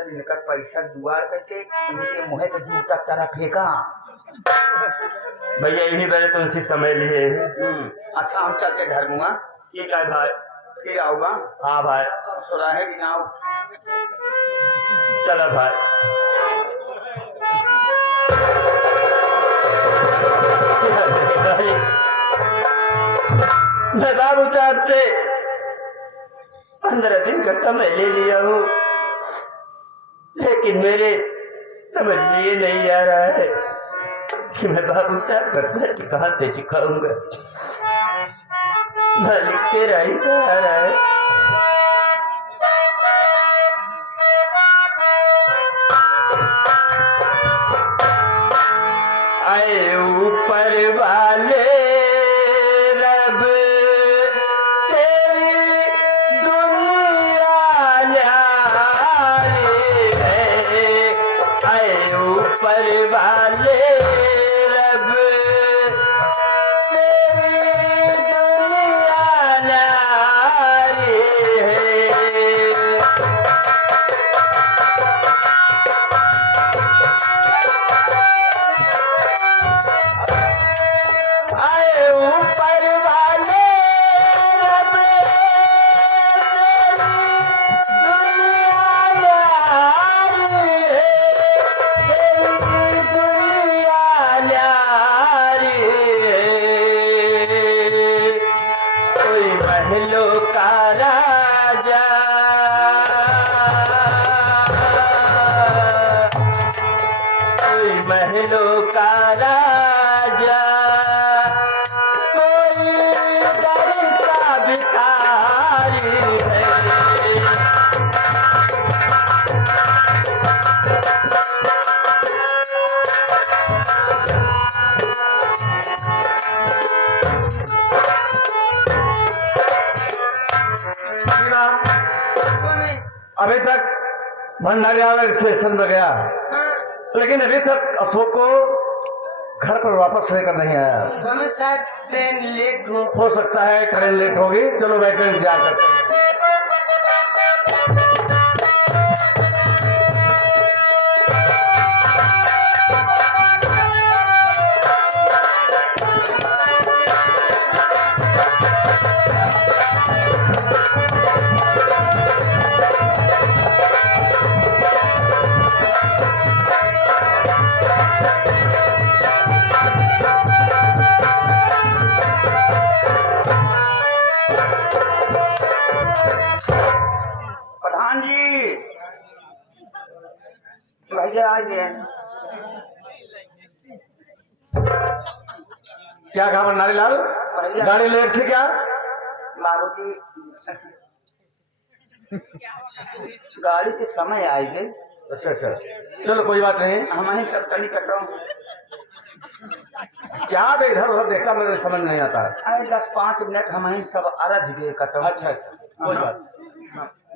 तन इनका पैसा जुगाड़ करके इनके मुँह पे जूता तारा फेंका। भैया यही मैंने तुमसे समय लिए। अच्छा हम चलते धर्मुआ। ठीक है भाई। फिर आओगा। हाँ भाई। सुराहे दिन आओ। चलो भाई। मैं बाबू साहब से 15 दिन का समय ले लिया हूँ, लेकिन मेरे समझ में ये नहीं आ रहा है कि मैं बाबू साहब का कहाँ से सिखाऊंगा। मालिक तेरा ही सहारा है। आए ऊपर वाले रब तेरी दुनिया न्यारी है। आए ऊपर वाले रब तेरी दुनिया न्यारी है। आए ऊपर वाले रब तेरी दुनिया न्यारी है। कोई महलों का राजा कोई महलों का राजा कोई दर का भिखारी है। अभी तक भंडारिया स्टेशन पर गया, लेकिन अभी तक अशोक को घर पर वापस लेकर नहीं आया। शायद ट्रेन लेट हो सकता है ट्रेन लेट होगी। चलो बैठे इंतजार करते हैं। प्रधान जी भैया आ गए। क्या कहा भंडारी लाल, गाड़ी लेट थी क्या? बाबूजी गाड़ी के समय आएंगे। अच्छा अच्छा, चलो कोई बात नहीं। हमारे सब तनी कटो। क्या इधर उधर देखता मेरे समझ नहीं आता। अरे 10-5 मिनट हमारे सब अरज गए कटो। अच्छा कोई बात।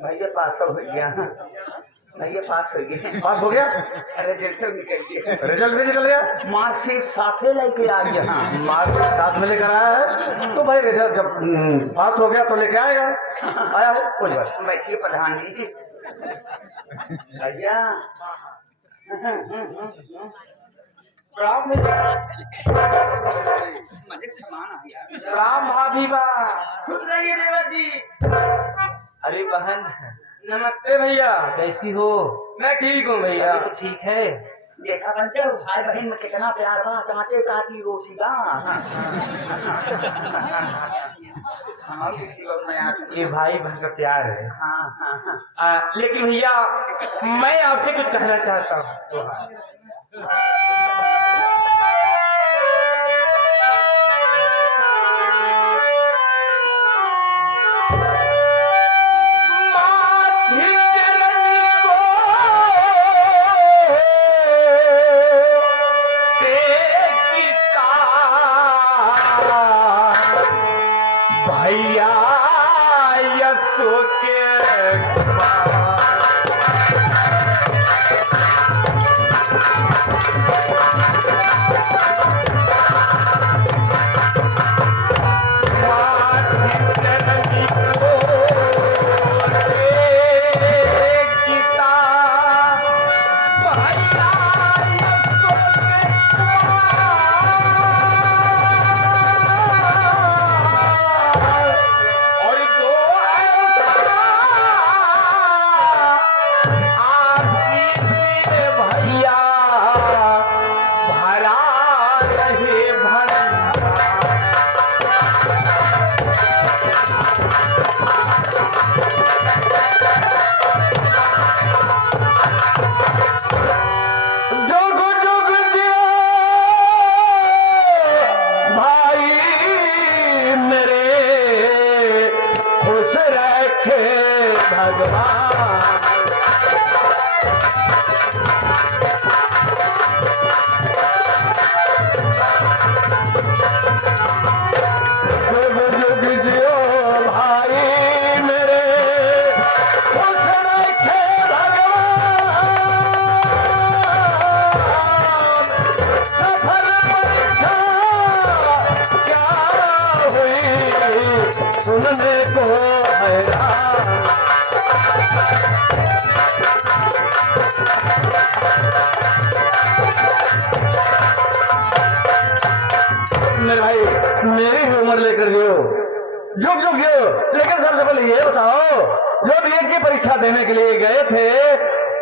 भैया पास तो हो गया। भैया पास हो गए। पास हो गया? रिजल्ट निकल गया। रिजल्ट भी निकल गया? मार्कशीट साथे लेके आ गया। हाँ मार्कशीट साथ में लेकर आया है तो भाई रिजल्ट जब पास हो गया तो लेके आएगा। आया हो कोई बात। बैठिए प्रधान जी। भैया राम मजे सामान आ गया। राम भाभी बा, खुश रहिए देवर जी। अरे बहन नमस्ते भैया। कैसी हो? मैं ठीक हूँ भैया। तो ठीक है। देखा बंचो भाई बहन में कितना प्यार बा। कांटे काटी रोटी बा। ये भाई बहन का प्यार है। हाँ लेकिन भैया मैं आपसे कुछ कहना चाहता हूँ। भैया यसो के मेरी भी उम्र लेकर गयो, जुग जुग गयो, लेकिन सबसे पहले ये बताओ, जो बीएड की परीक्षा देने के लिए गए थे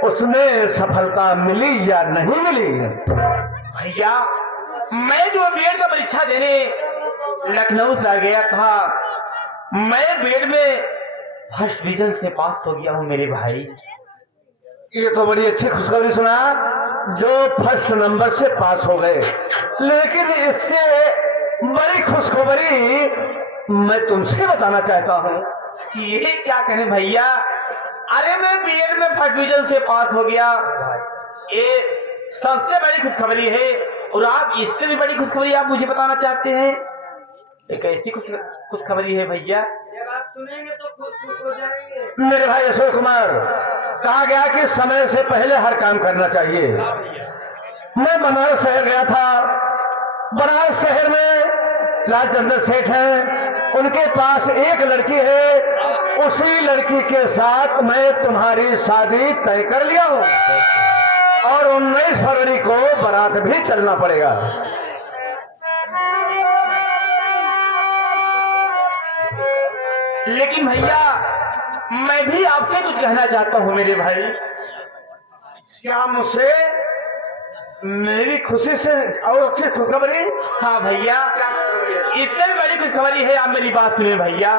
उसमें सफलता मिली या नहीं मिली? भैया मैं जो बीएड का परीक्षा देने लखनऊ से गया था, मैं बीएड में फर्स्ट डिवीजन से पास हो गया हूँ मेरे भाई। ये तो बड़ी अच्छी खुशखबरी सुना, जो फर्स्ट नंबर से पास हो गए। लेकिन इससे बड़ी खुशखबरी मैं तुमसे बताना चाहता हूँ। ये क्या करें भैया, अरे मैं बीएड में फर्स्ट डिवीजन से पास हो गया, ये सबसे बड़ी खुशखबरी है। और आप इससे भी बड़ी खुशखबरी आप मुझे बताना चाहते हैं? एक ऐसी खुशखबरी है भैया, ये बात सुनेंगे तो खुश हो जाएंगे। मेरे भाई अशोक कुमार, कहा गया कि समय से पहले हर काम करना चाहिए। मैं बनारस शहर गया था। बनारस शहर में लालचंद्र सेठ हैं, उनके पास एक लड़की है, उसी लड़की के साथ मैं तुम्हारी शादी तय कर लिया हूँ और 19 फरवरी को बारात भी चलना पड़ेगा। लेकिन भैया मैं भी आपसे कुछ कहना चाहता हूँ मेरे भाई। क्या मुझसे मेरी खुशी से और अच्छी खुशखबरी? हाँ भैया, इससे भी बड़ी खुशखबरी है, आप मेरी बात सुनिए भैया।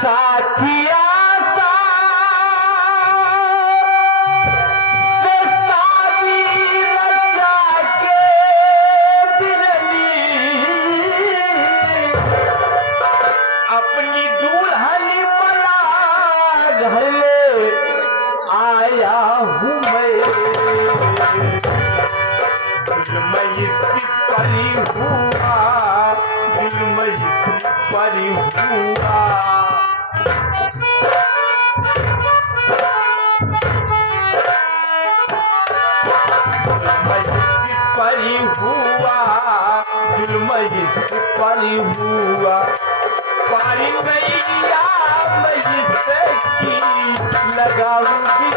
साथिया अपनी दुल्हन बना घर ले आया हूँ मैं, दिल में इसकी परी हुआ, दिल में इसकी परी हुआ। परी हुआ, दिल में इसकी परी हुआ, पारी नैया मैं इससे की लगाऊंगी।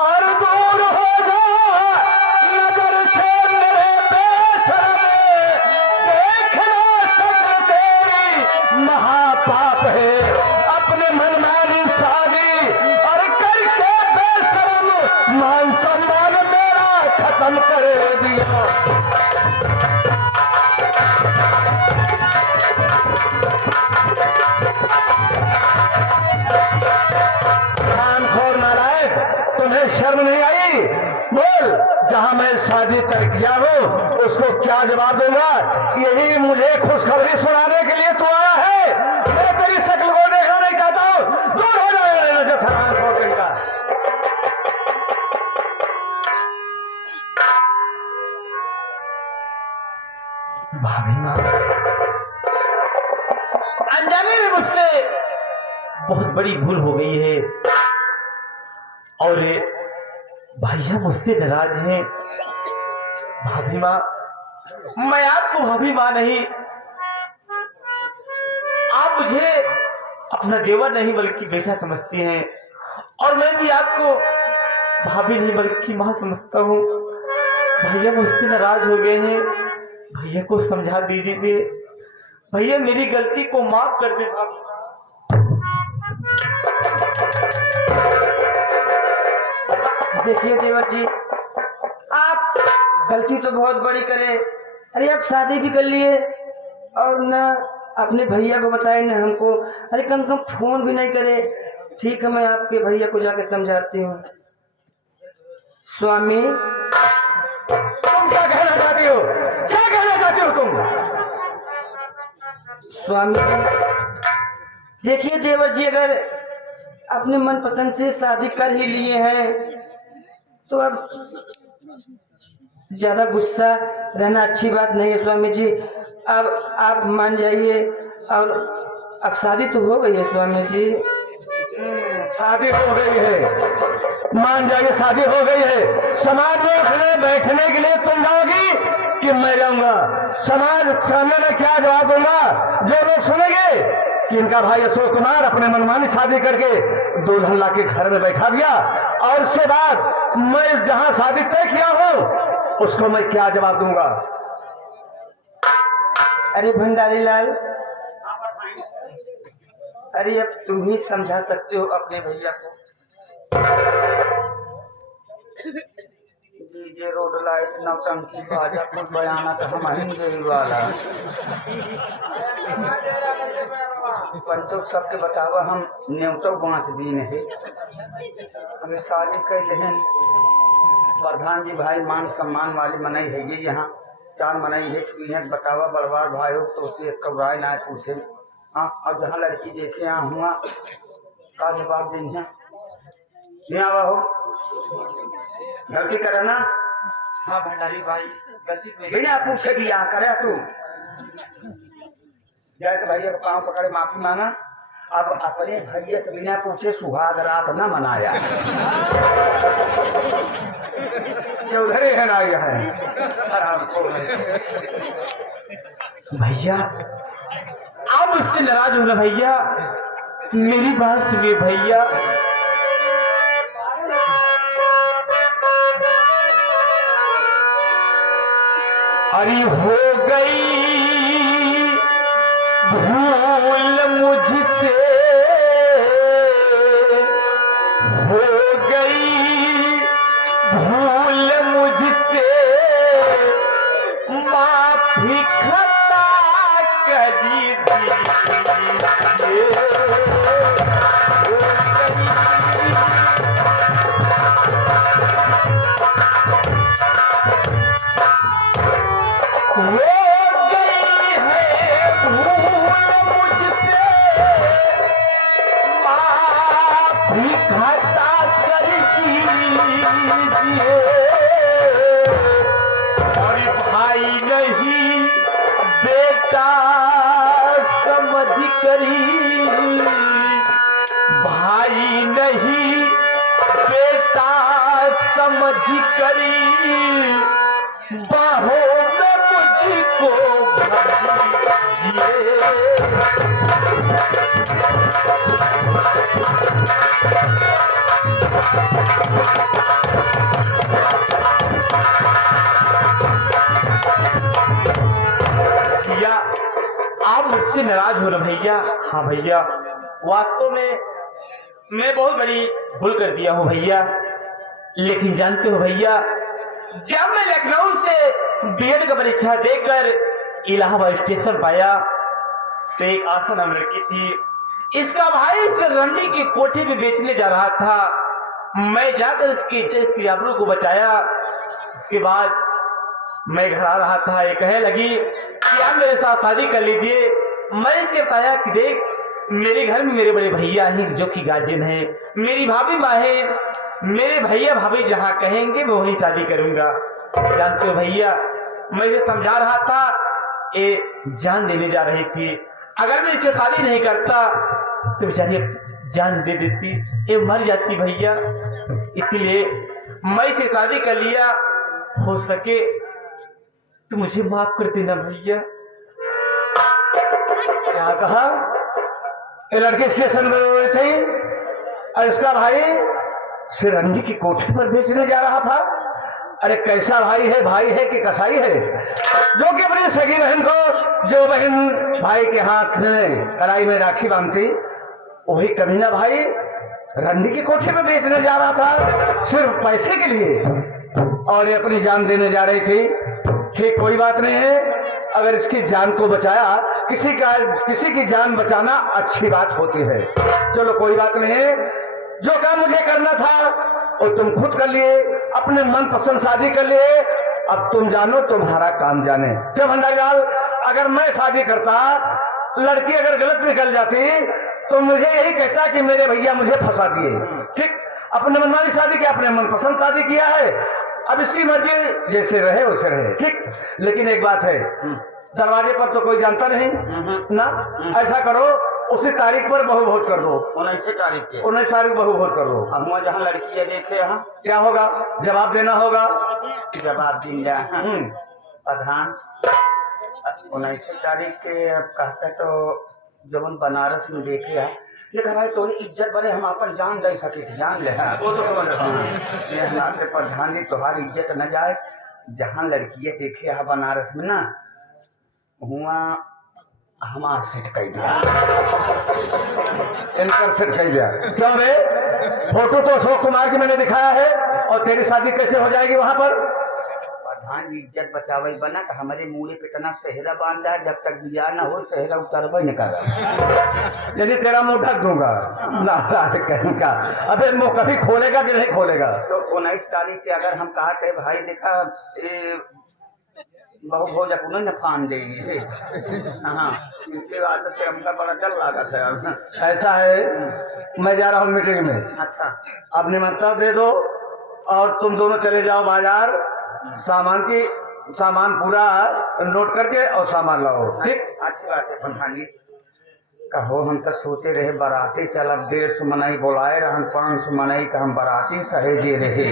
और दूर हो जा नजर से मेरे बेशर्म, देख ना सकते महापाप है अपने मनमानी शादी और करके बेशर्म मान सम्मान मेरा खत्म कर दिया। खामखोर नालायक, तुम्हें शर्म नहीं आई? बोल, जहां मैं शादी तय किया हूं उसको क्या जवाब दूंगा? यही मुझे खुशखबरी सुनाने के लिए तू आया है? मैं तेरी शक्ल को देखना नहीं चाहता हूं, दूर हो जाएगा नजर से खामखोर कहीं का। भाभी माँ, अनजाने में मुझसे बहुत बड़ी भूल हो गई है और भैया मुझसे नाराज हैं। भाभी माँ, मैं आपको भाभी माँ नहीं, आप मुझे अपना देवर नहीं बल्कि बेटा समझती हैं और मैं भी आपको भाभी नहीं बल्कि माँ समझता हूँ। भैया मुझसे नाराज हो गए हैं, भैया को समझा दीजिए, भैया मेरी गलती को माफ कर दे। भाभी देखिए देवर जी, आप गलती तो बहुत बड़ी करे। अरे आप शादी भी कर लिए और न अपने भैया को बताए न हमको। अरे कम से कम फोन भी नहीं करे। ठीक है, मैं आपके भैया को जाके समझाती हूँ। स्वामी, तुम क्या कहना चाहती हो? क्या कहना चाहती हो तुम? स्वामी जी, देखिए देवर जी, अगर अपने मनपसंद से शादी कर ही लिए हैं तो अब ज्यादा गुस्सा रहना अच्छी बात नहीं है। स्वामी जी, अब आप मान जाइए और अब शादी तो हो गई है। स्वामी जी, शादी हो गई है मान जाइए शादी हो गई है। समाज में उठने बैठने के लिए तुम जाओगी कि मैं जाऊंगा? समाज सामने में क्या जवाब दूंगा? जो लोग सुनेंगे कि इनका भाई अशोक कुमार अपने मनमानी शादी करके दुल्हन ला के घर में बैठा दिया, और उसके बाद मैं जहां शादी तय किया हूं उसको मैं क्या जवाब दूंगा? अरे भंडारी लाल, अरे अब तुम ही समझा सकते हो अपने भैया को। डीजे रोड लाइट नौटंकी बाजा कुछ बयाना तो हम हिंदे वाला पंचो सबके बतावा हम न्योतो बांट दीन है। हमें शादी कर लेहन प्रधान जी भाई मान सम्मान वाली मनाई है ये यहाँ 4 मनाई है। इन्हें बतावा बड़वार भाई हो तो उससे कबराए ना पूछे। हाँ, अब जहाँ लड़की देखे यहाँ हुआ का जवाब दें यहाँ हो गलती करे ना। हाँ भंडारी भाई गलती बिना पूछे कि यहाँ करे तू जाए तो भैया पाँव पकड़े माफी मांगा। अब अपने भैया से बिना पूछे सुहाग रात न मनाया। चौधरी है ना यह भैया आप उससे नाराज हो ना भैया, मेरी बात सुनिए भैया। अरे हो गई भूल मुझसे, हो गई भूल मुझसे, माफी खता करी दी। भाई नहीं बेटा समझ करी, भाई नहीं बेटा समझ करी, बाहों में मुझको भैया आप मुझसे नाराज हो रहे भैया। हाँ भैया, वास्तव में मैं बहुत बड़ी भूल कर दिया हूँ भैया, लेकिन जानते हो भैया, जब मैं लखनऊ से बीएड का परीक्षा देकर इलाहाबाद स्टेशन पाया तो एक आशा नाम लड़की थी, इसका भाई इस रंडी की कोठी पे बेचने जा रहा था। मैं जाकर इसकी आबरू को बचाया। इसके बाद मैं घर आ रहा था, ये कहने लगी कि आप मेरे साथ शादी कर लीजिए। मैं इसे बताया कि देख मेरे घर में मेरे बड़े भैया हैं जो कि गार्जियन हैं, मेरी भाभी माँ है, मेरे भैया भाभी जहाँ कहेंगे मैं वही शादी करूंगा। जानते हो भैया, मैं इसे समझा रहा था, ये जान देने जा रही थी। अगर मैं इसे शादी नहीं करता तो बेचारी जान दे देती, ये मर जाती भैया। इसीलिए मैं इसे शादी कर लिया। हो सके तो मुझे माफ कर देना भैया। क्या कहा? ये लड़के स्टेशन में हुए थे और इसका भाई सिरंजी की कोठी पर बेचने जा रहा था। अरे कैसा भाई है कि कसाई है, जो कि अपनी सगी बहन को, जो बहन भाई के हाथ में कलाई में राखी बांधती, वही कमीना भाई रंडी की कोठी पर बेचने जा रहा था सिर्फ पैसे के लिए, और ये अपनी जान देने जा रही थी। ठीक, कोई बात नहीं है, अगर इसकी जान को बचाया, किसी की जान बचाना अच्छी बात होती है। चलो कोई बात नहीं है, जो काम मुझे करना था वो तुम खुद कर लिए, अपने मन पसंद शादी कर लिए। अब तुम जानो, तुम्हारा काम जाने। क्यों भंडारी लाल, अगर मैं शादी करता, लड़की अगर गलत निकल जाती तो मुझे यही कहता कि मेरे भैया मुझे फंसा दिए। ठीक, अपने मनमानी शादी की, अपने मनपसंद शादी किया है, अब इसकी मर्जी जैसे रहे वैसे रहे। ठीक, लेकिन एक बात है, दरवाजे पर तो कोई जानता नहीं ना। ऐसा करो, उसी तारीख पर बहू भोज कर दो। 19 तारीख के 19 तारीख बहू भोज कर दो। हम वहाँ जहाँ लड़की है देखे यहाँ क्या होगा? जवाब देना होगा। जवाब दिन प्रधान 19 तारीख के अब कहते तो जवन बनारस में देखे है लेकिन भाई तो इज्जत बड़े हम अपन जान दे सके थे जान ले वो तो समझ रहा हूँ। ये हमारे प्रधान जी तुम्हारी इज्जत न जाए जहाँ लड़कियाँ देखे है बनारस में ना हुआ हमारा सेट कर दिया इनकर सेट कर दिया। क्यों रे? फोटो तो अशोक कुमार की मैंने दिखाया है और तेरी शादी कैसे हो जाएगी वहां पर? प्रधान जी इज्जत बचावे बना कि हमारे मुँह पे इतना सेहरा बांधा है जब तक बिया ना हो सेहरा उतरबे न कर यदि तेरा मुंह ढक दूंगा नाराज कहीं का। अबे मुंह कभी खोलेगा कि नहीं खोलेगा? तो 19 तारीख के अगर हम कहा थे भाई देखा ये बहु भोज अपने न फान देंगे हाँ इसके बाद से हमका बड़ा डर लगा था। ऐसा है मैं जा रहा हूँ मीटिंग में। अच्छा अब निमंत्रण दे दो और तुम दोनों चले जाओ बाजार सामान पूरा नोट करके और सामान लाओ। ठीक? अच्छी बात है प्रधान जी। कहो हम तो सोचे रहे बाराती चल अब 150 मनाई बुलाए रहन 500 मनाई का हम बाराती सहेजे रहे